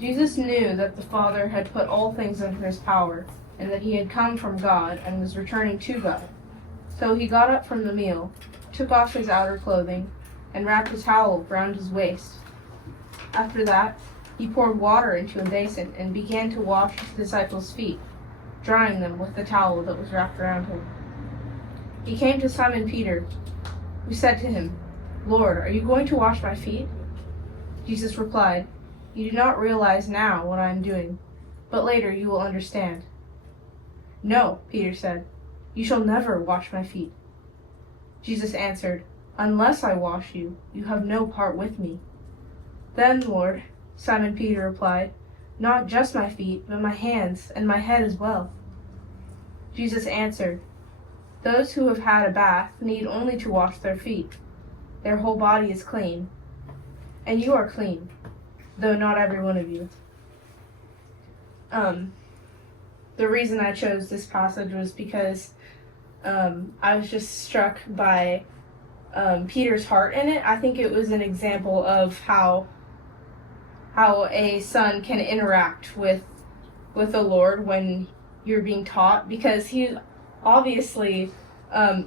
Jesus knew that the Father had put all things under his power, and that he had come from God and was returning to God. So he got up from the meal, took off his outer clothing, and wrapped a towel around his waist. After that, he poured water into a basin and began to wash his disciples' feet, drying them with the towel that was wrapped around him. He came to Simon Peter, who said to him, "Lord, are you going to wash my feet?" Jesus replied, "You do not realize now what I am doing, but later you will understand." "No," Peter said, "you shall never wash my feet." Jesus answered, "Unless I wash you, you have no part with me." "Then, Lord," Simon Peter replied, "not just my feet, but my hands and my head as well." Jesus answered, "Those who have had a bath need only to wash their feet. Their whole body is clean. And you are clean, though not every one of you." The reason I chose this passage was because I was just struck by Peter's heart in it. I think it was an example of how a son can interact with the Lord when you're being taught, because he's obviously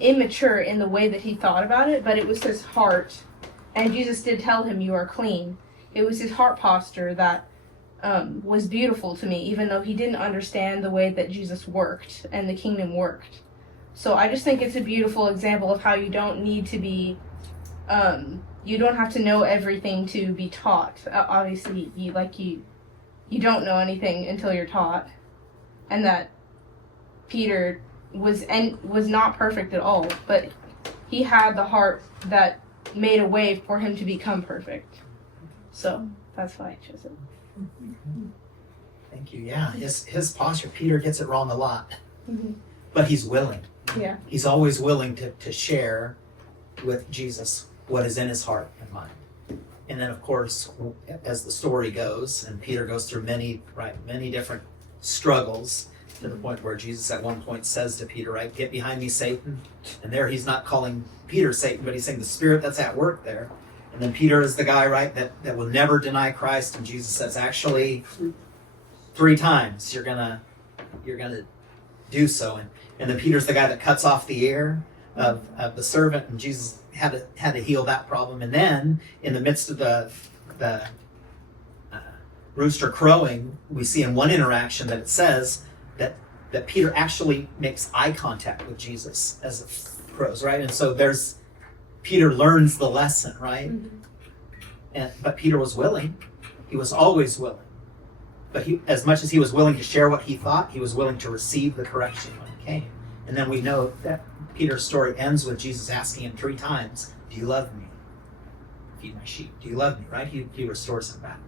immature in the way that he thought about it, but it was his heart, and Jesus did tell him, "You are clean." It was his heart posture that was beautiful to me, even though he didn't understand the way that Jesus worked and the kingdom worked. So I just think it's a beautiful example of how you don't need to be you don't have to know everything to be taught. Obviously, you don't know anything until you're taught, and that Peter was not perfect at all, but he had the heart that made a way for him to become perfect. So that's why I chose it. Thank you. Yeah, his posture, Peter gets it wrong a lot, Mm-hmm. but he's willing. Yeah. He's always willing to share with Jesus what is in his heart and mind. And then, of course, as the story goes, and Peter goes through many different struggles, to the point where Jesus at one point says to Peter, right, "Get behind me, Satan." And there he's not calling Peter Satan, but he's saying the spirit that's at work there. And then Peter is the guy, right, that will never deny Christ. And Jesus says, actually, 3 times you're gonna do so. And then Peter's the guy that cuts off the ear of the servant, and Jesus had to heal that problem. And then in the midst of the rooster crowing, we see in one interaction that it says that Peter actually makes eye contact with Jesus as it crows, right? And so Peter learns the lesson, right? Mm-hmm. But Peter was willing. He was always willing. But as much as he was willing to share what he thought, he was willing to receive the correction when it came. And then we know that Peter's story ends with Jesus asking him 3 times, Do you love me? Feed my sheep. Do you love me? Right? He restores them back.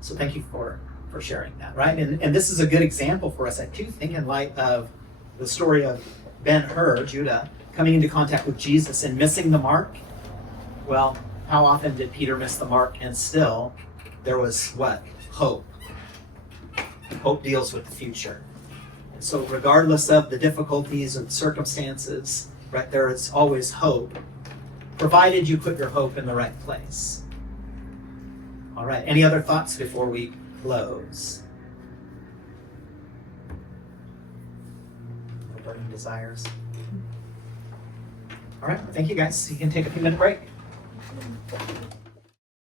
So thank you for sharing that, right? And this is a good example for us, I do think, in light of the story of Ben-Hur, Judah, coming into contact with Jesus and missing the mark. Well, how often did Peter miss the mark? And still, there was what? Hope. Hope deals with the future. And so regardless of the difficulties or the circumstances, right, there is always hope, provided you put your hope in the right place. All right, any other thoughts before we close? No burning desires? All right, thank you guys. You can take a few minute break.